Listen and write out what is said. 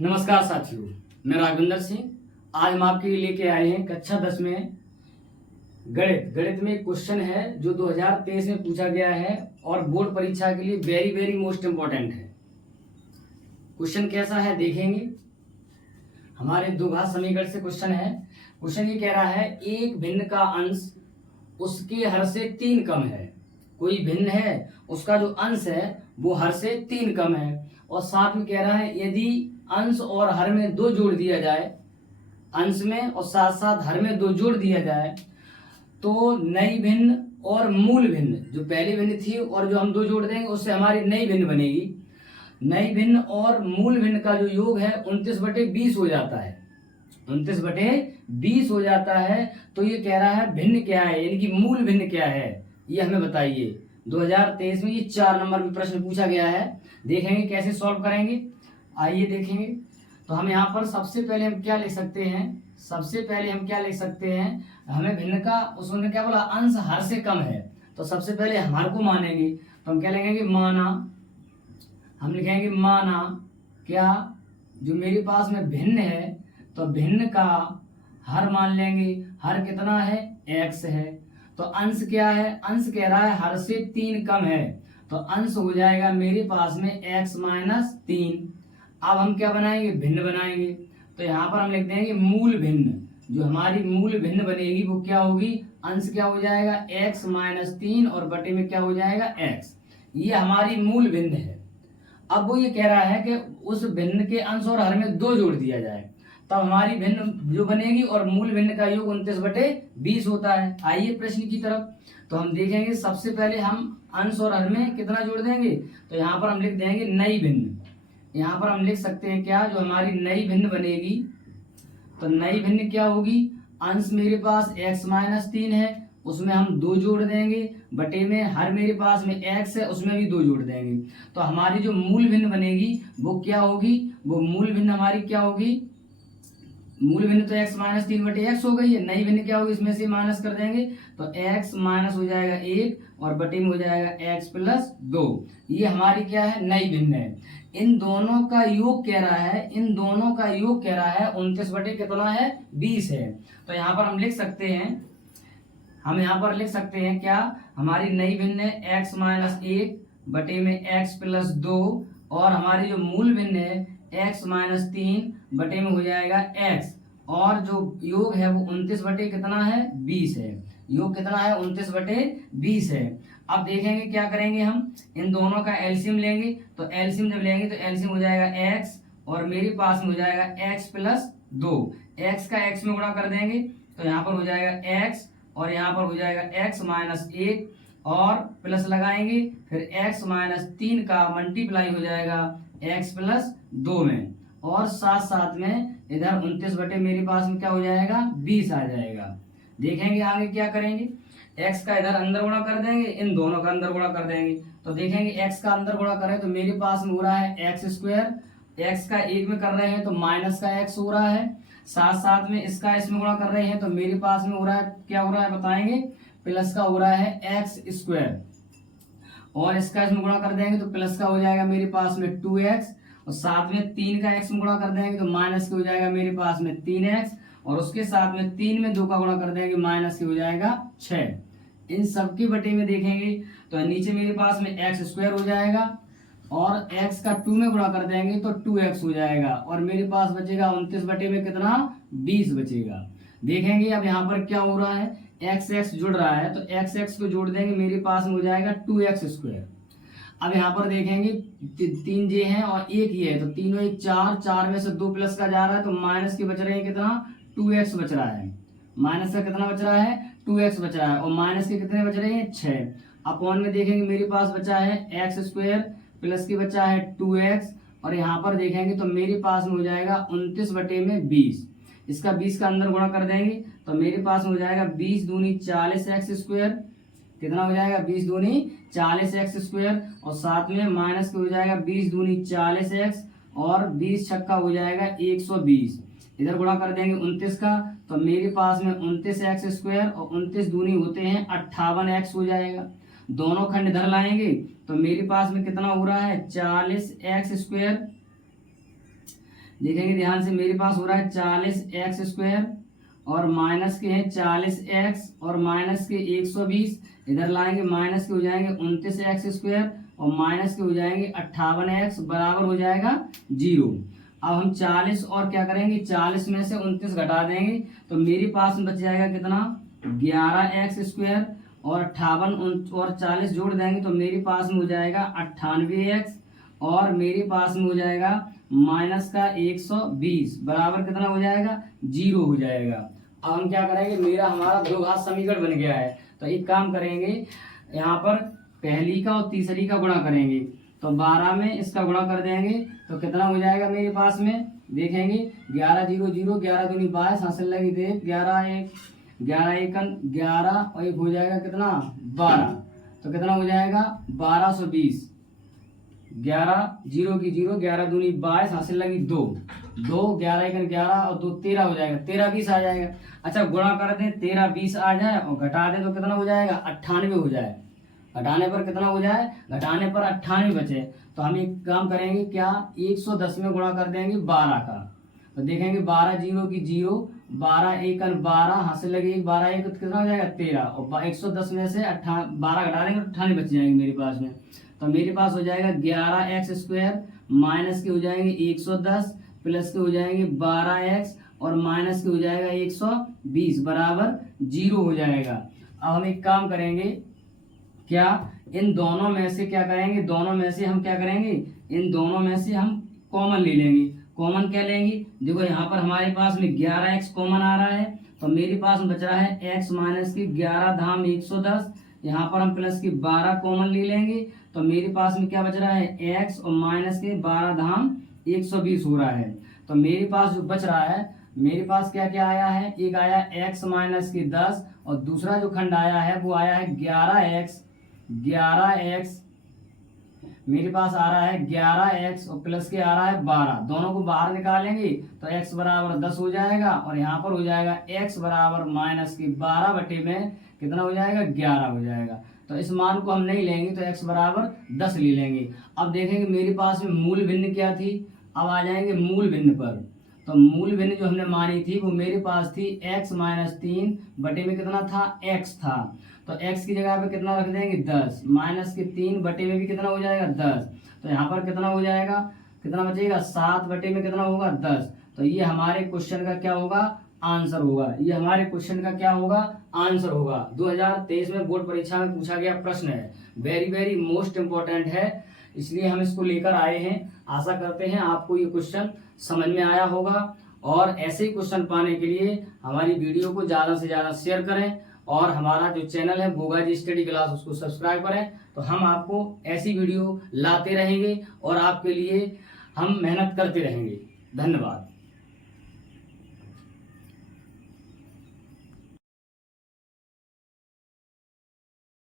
नमस्कार साथियों, मैं राघवेंद्र सिंह। आज हम आपके लिए लेके आए हैं कक्षा 10 में गणित में एक क्वेश्चन है जो 2023 में पूछा गया है और बोर्ड परीक्षा के लिए वेरी वेरी मोस्ट इम्पोर्टेंट है। क्वेश्चन कैसा है देखेंगे। हमारे द्विघात समीकरण से क्वेश्चन है। क्वेश्चन ये कह रहा है एक भिन्न का अंश उसके हर से 3 कम है। कोई भिन्न है, उसका जो अंश है वो हर से 3 कम है, और साथ में कह रहा है यदि अंश और हर में 2 जोड़ दिया जाए, अंश में और साथ साथ हर में 2 जोड़ दिया जाए तो नई भिन्न और मूल भिन्न, जो पहली भिन्न थी और जो हम 2 जोड़ देंगे उससे हमारी नई भिन्न बनेगी। नई भिन्न और मूल भिन्न का जो योग है 29/20 हो जाता है। 29/20 हो जाता है। तो ये कह रहा है भिन्न क्या है, यानी कि मूल भिन्न क्या है, ये हमें बताइए। 2023 में ये 4 नंबर में प्रश्न पूछा गया है। देखेंगे कैसे सॉल्व करेंगे, आइए देखेंगे। तो हम यहाँ पर सबसे पहले हम क्या लिख सकते हैं, हमें भिन्न का उसने क्या बोला, अंश हर से कम है। तो सबसे पहले हर को मानेंगे, तो हम क्या लिखेंगे, हम लिखेंगे माना क्या, जो मेरे पास में भिन्न है तो भिन्न का हर मान लेंगे। हर कितना है, x है। तो अंश क्या है, अंश कह रहा है हर से 3 कम है, तो अंश हो जाएगा मेरे पास में x - 3। अब हम क्या बनाएंगे, भिन्न बनाएंगे। तो यहाँ पर हम लिख देंगे मूल भिन्न। जो हमारी मूल भिन्न बनेगी वो क्या होगी, अंश क्या हो जाएगा x - 3 और बटे में क्या हो जाएगा x। ये हमारी मूल भिन्न है। अब वो ये कह रहा है कि उस भिन्न के अंश और हर में 2 जोड़ दिया जाए, तब हमारी भिन्न जो बनेगी और मूल भिन्न का योग 29/20 होता है। आइए प्रश्न की तरफ। तो हम देखेंगे सबसे पहले हम अंश और हर में कितना जोड़ देंगे, तो यहाँ पर हम लिख देंगे नई भिन्न। यहाँ पर हम लिख सकते हैं क्या, जो हमारी नई भिन्न बनेगी, तो नई भिन्न क्या होगी, अंश मेरे पास x - 3 है, उसमें हम 2 जोड़ देंगे, बटे में हर मेरे पास में x है, उसमें भी 2 जोड़ देंगे। तो हमारी जो मूल भिन्न बनेगी वो क्या होगी, वो मूल भिन्न हमारी क्या होगी, मूल भिन्न तो x - 3/x हो गई है। नई भिन्न क्या होगी, इसमें से माइनस कर देंगे, तो x माइनस हो जाएगा 1 और बटे में हो जाएगा x + 2। ये हमारी क्या है, नई भिन्न है। इन दोनों का योग कह रहा है, 29 बटे कितना है, 20 है। तो यहाँ पर हम लिख सकते हैं, क्या, हमारी नई भिन्न है x - 1 बटे में x + 2, और हमारी जो मूल भिन्न है x - 3 बटे में हो जाएगा x, और जो योग है वो 29 बटे कितना है, 20 है। योग कितना है, 29/20 है। अब देखेंगे क्या करेंगे, हम इन दोनों का एलसीएम लेंगे। तो एलसीएम जब लेंगे तो एलसीएम हो जाएगा x, और मेरे पास में हो जाएगा x + 2। x का x में गुणा कर देंगे तो यहाँ पर हो जाएगा x, और यहाँ पर हो जाएगा x - 1, और प्लस लगाएंगे, फिर x - 3 का मल्टीप्लाई हो जाएगा x + 2 में, और साथ साथ में इधर 29 बटे मेरे पास में क्या हो जाएगा, 20 आ जाएगा। देखेंगे आगे क्या करेंगे, x का इधर अंदर गुणा कर देंगे, इन दोनों का अंदर गुणा कर देंगे। तो देखेंगे x का अंदर गुणा करें तो मेरे पास में हो रहा है x², x का 1 में कर रहे हैं तो माइनस का x हो रहा है, साथ साथ में इसका इसमें गुणा कर रहे हैं तो मेरे पास में हो रहा है, क्या हो रहा है बताएंगे, प्लस का हो रहा है x², और इसका इसमें गुणा कर देंगे तो प्लस का हो जाएगा मेरे पास में 2x, और साथ में 3 का x में गुणा कर देंगे तो माइनस के हो जाएगा मेरे पास में 3x, और उसके साथ में 3 में 2 का गुणा कर देंगे माइनस के हो जाएगा 6। इन सब के बटे में देखेंगे तो नीचे मेरे पास में x² हो जाएगा, और x का 2 में गुणा कर देंगे तो 2x हो जाएगा, और मेरे पास बचेगा 29 बटे में कितना, 20 बचेगा। देखेंगे अब यहाँ पर क्या हो रहा है, x जुड़ रहा है, तो x को जोड़ देंगे, मेरे पास में हो जाएगा 2x²। अब यहाँ पर देखेंगे 3 जे हैं और 1 ही है, तो तीनों 1 4 में से 2 प्लस का जा रहा है तो माइनस के बच रहे हैं कितना, 2x बच रहा है। माइनस का कितना बच रहा है, 2x बच रहा है, और माइनस के कितने बच रहे हैं, 6। अपॉन में देखेंगे मेरे पास बचा है x² प्लस के बचा है 2x, और यहाँ पर देखेंगे तो मेरे पास में हो जाएगा 29 बटे में 20। इसका 20 का अंदर गुणा कर देंगे तो मेरे पास में हो जाएगा 20 दूनी 40x², कितना हो जाएगा, 20 दूनी 40x², और साथ में माइनस के हो जाएगा 20 दूनी 40x, और 20 छक्का हो जाएगा 120। इधर गुणा कर देंगे 29 का, तो मेरे पास में 29x² और 29 दूनी होते हैं 58x हो जाएगा। दोनों खंड इधर लाएंगे तो मेरे पास में कितना हो रहा है, 40x² देखेंगे ध्यान से, मेरे पास हो रहा है 40x² और माइनस के हैं 40x और माइनस के 120, इधर लाएंगे माइनस के हो जाएंगे 29x² और माइनस के हो जाएंगे 58x बराबर हो जाएगा 0। अब हम 40 और क्या करेंगे, 40 में से 29 घटा देंगे तो मेरे पास में बच जाएगा कितना, 11x² और 58 और 40 जोड़ देंगे तो मेरे पास में हो जाएगा 98x और मेरे पास में हो जाएगा माइनस का 120 बराबर कितना हो जाएगा, 0 हो जाएगा। अब हम क्या करेंगे, मेरा हमारा द्विघात समीकरण बन गया है। तो एक काम करेंगे, यहाँ पर पहली का और तीसरी का गुणा करेंगे तो 12 में इसका गुणा कर देंगे तो कितना हो जाएगा मेरे पास में, देखेंगे 11 0 0 11 दूनी 22 हासिल लगी देख 11 1 11 एकन 11 और एक हो जाएगा कितना 12, तो कितना हो जाएगा 1220, 11 0 की 0 11 दूनी 22 हासिल लगी 2 2 11 एकन 11 और 2 13 हो जाएगा, 13 20 आ जाएगा। अच्छा गुणा कर दें 13 20 आ जाए और घटा दें तो कितना हो जाएगा 98 हो जाए, घटाने पर कितना हो जाए, घटाने पर 98 बचे। तो हम एक काम करेंगे क्या, 110 में गुणा कर देंगे 12 का, तो देखेंगे 12 0 की 0 12 एकन 12 हासिल लगी 12 एक कितना हो जाएगा 13 और 110 में से 12 घटा देंगे तो 98 बच जाएंगे मेरे पास में। तो मेरे पास हो जाएगा 11x² माइनस के हो जाएंगे 110 प्लस के हो जाएंगे 12x और माइनस के हो जाएगा 120 बराबर 0 हो जाएगा। अब हम एक काम करेंगे क्या, इन दोनों में से क्या करेंगे, दोनों में से हम क्या करेंगे, इन दोनों में से हम कॉमन ले लेंगे। कॉमन क्या लेंगे, देखो यहाँ पर हमारे पास में 11x कॉमन आ रहा है तो मेरे पास बच रहा है x माइनस की 11 धाम 110, यहाँ पर हम प्लस की 12 कॉमन ले लेंगे तो मेरे पास में क्या बच रहा है x और माइनस के 12 धाम 120 हो रहा है। तो मेरे पास जो बच रहा है, मेरे पास क्या क्या आया है, एक आया x माइनस की 10 और दूसरा जो खंड आया है वो आया है 11x मेरे पास आ रहा है 11x और प्लस के आ रहा है 12, दोनों को बाहर निकालेंगे तो x बराबर 10 हो जाएगा और यहाँ पर हो जाएगा x बराबर माइनस की 12 बटे में कितना हो जाएगा 11 हो जाएगा। तो इस मान को हम नहीं लेंगे तो x बराबर 10 ले लेंगे। अब देखेंगे मेरे पास में मूल भिन्न क्या थी, अब आ जाएंगे मूल भिन्न पर। तो मूल भिन्न जो हमने मानी थी वो मेरे पास थी x माइनस 3 बटे में कितना था x था, तो x की जगह पे कितना रख देंगे 10 माइनस के 3 बटे में भी कितना हो जाएगा 10, तो यहाँ पर कितना हो जाएगा, कितना बचेगा 7 बटे में कितना होगा 10। तो ये हमारे क्वेश्चन का क्या होगा, आंसर होगा। ये हमारे क्वेश्चन का क्या होगा, आंसर होगा। 2023 में बोर्ड परीक्षा में पूछा गया प्रश्न है, वेरी वेरी मोस्ट इंपॉर्टेंट है, इसलिए हम इसको लेकर आए हैं। आशा करते हैं आपको ये क्वेश्चन समझ में आया होगा और ऐसे ही क्वेश्चन पाने के लिए हमारी वीडियो को ज़्यादा से ज़्यादा शेयर करें और हमारा जो चैनल है गोगा जी स्टडी क्लास उसको सब्सक्राइब करें। तो हम आपको ऐसी वीडियो लाते रहेंगे और आपके लिए हम मेहनत करते रहेंगे। धन्यवाद।